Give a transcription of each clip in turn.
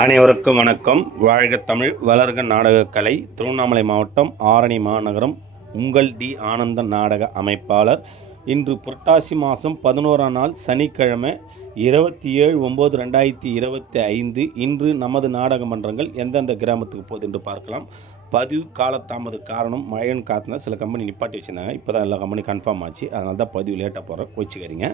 அனைவருக்கும் வணக்கம். வாழ்க தமிழ் வளர்க நாடகக்கலை திருவண்ணாமலை மாவட்டம் ஆரணி மாநகரம் உங்கள் டி ஆனந்த நாடக அமைப்பாளர். இன்று புரட்டாசி மாதம் பதினோராம் நாள் சனிக்கிழமை இருபத்தி ஏழு ஒம்பது ரெண்டாயிரத்தி இருபத்தி ஐந்து. இன்று நமது நாடக மன்றங்கள் எந்தெந்த கிராமத்துக்கு போகுது என்று பார்க்கலாம். பதிவு காலத்தாமது காரணம் மழைன்னு காத்தினா சில கம்பெனி நிப்பாட்டி வச்சுருந்தாங்க. இப்போ தான் எல்லா கம்பெனி கன்ஃபார்ம் ஆச்சு. அதனால தான் பதிவு லேட்டாக போகிறேன் வச்சுக்கிறீங்க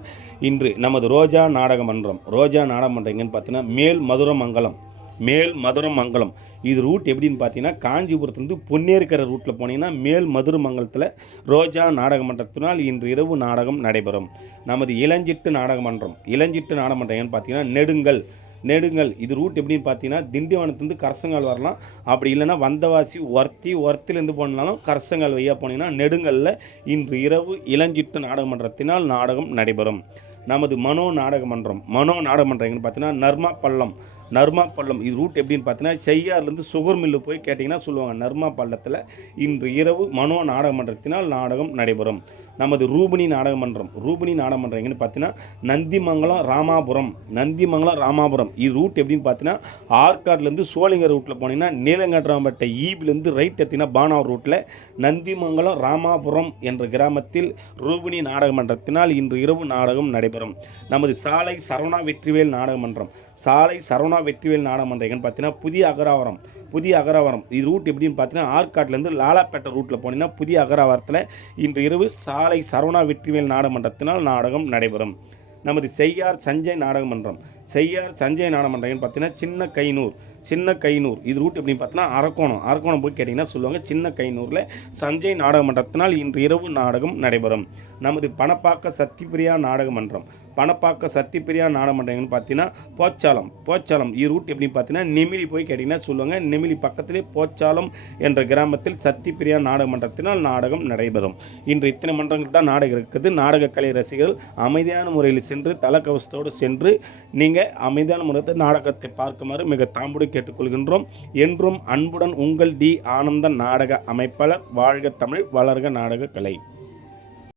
இன்று நமது ரோஜா நாடக மன்றம் ரோஜா நாடக மன்றம் எங்கன்னு பார்த்தீங்கன்னா மேல் மதுரமங்கலம் மேல் மதுரம் மங்கலம் இது ரூட் எப்படின்னு பார்த்தீங்கன்னா காஞ்சிபுரத்துலேருந்து பொன்னேற்கரை ரூட்டில் போனீங்கன்னா மேல் மதுரமங்கலத்தில் ரோஜா நாடக மன்றத்தினால் இன்று இரவு நாடகம் நடைபெறும். நமது இளஞ்சிட்டு நாடக மன்றம் இளஞ்சிட்டு நாடக மன்றம் ஏன்னு பார்த்தீங்கன்னா நெடுங்கல். நெடுங்கல். இது ரூட் எப்படின்னு பார்த்தீங்கன்னா திண்டிவனத்துலேருந்து கரசங்கால் வரலாம். அப்படி இல்லைன்னா வந்தவாசி ஒர்த்தி ஒர்த்திலேருந்து போனாலும் கரசங்கால் வழியாக போனீங்கன்னா நெடுங்கல்ல இன்று இரவு இளஞ்சிட்டு நாடக மன்றத்தினால் நாடகம் நடைபெறும். நமது மனோ நாடக மன்றம் மனோ நாடக மன்றம் எங்கன்னு பார்த்தீங்கன்னா நர்மா பள்ளம் நர்மா பள்ளம் இது ரூட் எப்படின்னு பார்த்தீங்கன்னா செய்யார்லேருந்து சுகர் மில்லு போய் கேட்டிங்கன்னா சொல்லுவாங்க நர்மா பள்ளத்தில் இன்று இரவு மனோ நாடக மன்றத்தினால் நாடகம் நடைபெறும். நமது ரூபினி நாடகமன்றம். ரூபினி நாடகமன்றம் எங்கன்னு பார்த்தீங்கன்னா நந்திமங்கலம் ராமாபுரம். நந்திமங்கலம் ராமாபுரம். இது ரூட் எப்படின்னு பார்த்தீங்கன்னா ஆற்காட்லேருந்து சோழிங்கர் ரூட்டில் போனீங்கன்னா நீலங்கட்ராம்பட்டை ஈபிலேருந்து ரைட் எடுத்தீங்கன்னா பானாவூர் ரூட்டில் நந்திமங்கலம் ராமாபுரம் என்ற கிராமத்தில் ரூபினி நாடகமன்றத்தினால் இன்று இரவு நாடகம் நடைபெறும். நமது சாலை சரவணா வெற்றிவேல் நாடகமன்றம். சாலை சரவணா வெற்றிவேல் நாடகமன்றம் எங்கன்னு பார்த்தீங்கன்னா புதிய அகராவரம். புதிய அகராவரம். இது ரூட் எப்படின்னு பார்த்தீங்கன்னா ஆற்காட்லேருந்து லாலாப்பேட்டை ரூட்டில் போனீங்கன்னா புதிய அகராவரத்தில் இன்று இரவு சாலை சரவணா வெற்றிவேல் நாடகமன்றத்தினால் நாடகம் நடைபெறும். நமது செய்யார் சஞ்சய் நாடகமன்றம். செய்யார் சஞ்சய் நாடக பார்த்தீங்கன்னா சின்ன கைநூர் சின்ன கைநூர் இது ரூட் எப்படின்னு பார்த்தீங்கன்னா அரக்கோணம். அரக்கோணம் போய் கேட்டிங்கன்னா சொல்லுவாங்க சின்ன கைனூரில் சஞ்சய் நாடக மன்றத்தினால் இன்று இரவு நாடகம் நடைபெறும். நமது பணப்பாக்க சத்திப்பிரியா நாடக மன்றம் பணப்பாக்க சத்திப்பிரியா நாடக மன்றம்னு பார்த்தீங்கன்னா போச்சாலம். போச்சாலம் இது ரூட் எப்படின்னு பார்த்தீங்கன்னா நெமிலி போய் கேட்டிங்கன்னா சொல்லுவாங்க. நெமிலி பக்கத்திலே போச்சாலம் என்ற கிராமத்தில் சத்திப்பிரியா நாடக மன்றத்தினால் நாடகம் நடைபெறும். இன்று இத்தனை மன்றங்கள் தான் நாடகம் இருக்குது. நாடக கலை ரசிகர்கள் அமைதியான முறையில் சென்று தலக்கவசத்தோடு சென்று நீங்கள் அமைதியான முறையில் நாடகத்தை பார்க்குமாறு மிக தாம்புடி கேட்டுக்கொள்கின்றோம். என்றும் அன்புடன் உங்கள் டி. ஆனந்த நாடக அமைப்பாளர் வாழ்க தமிழ் வளர்க நாடக கலை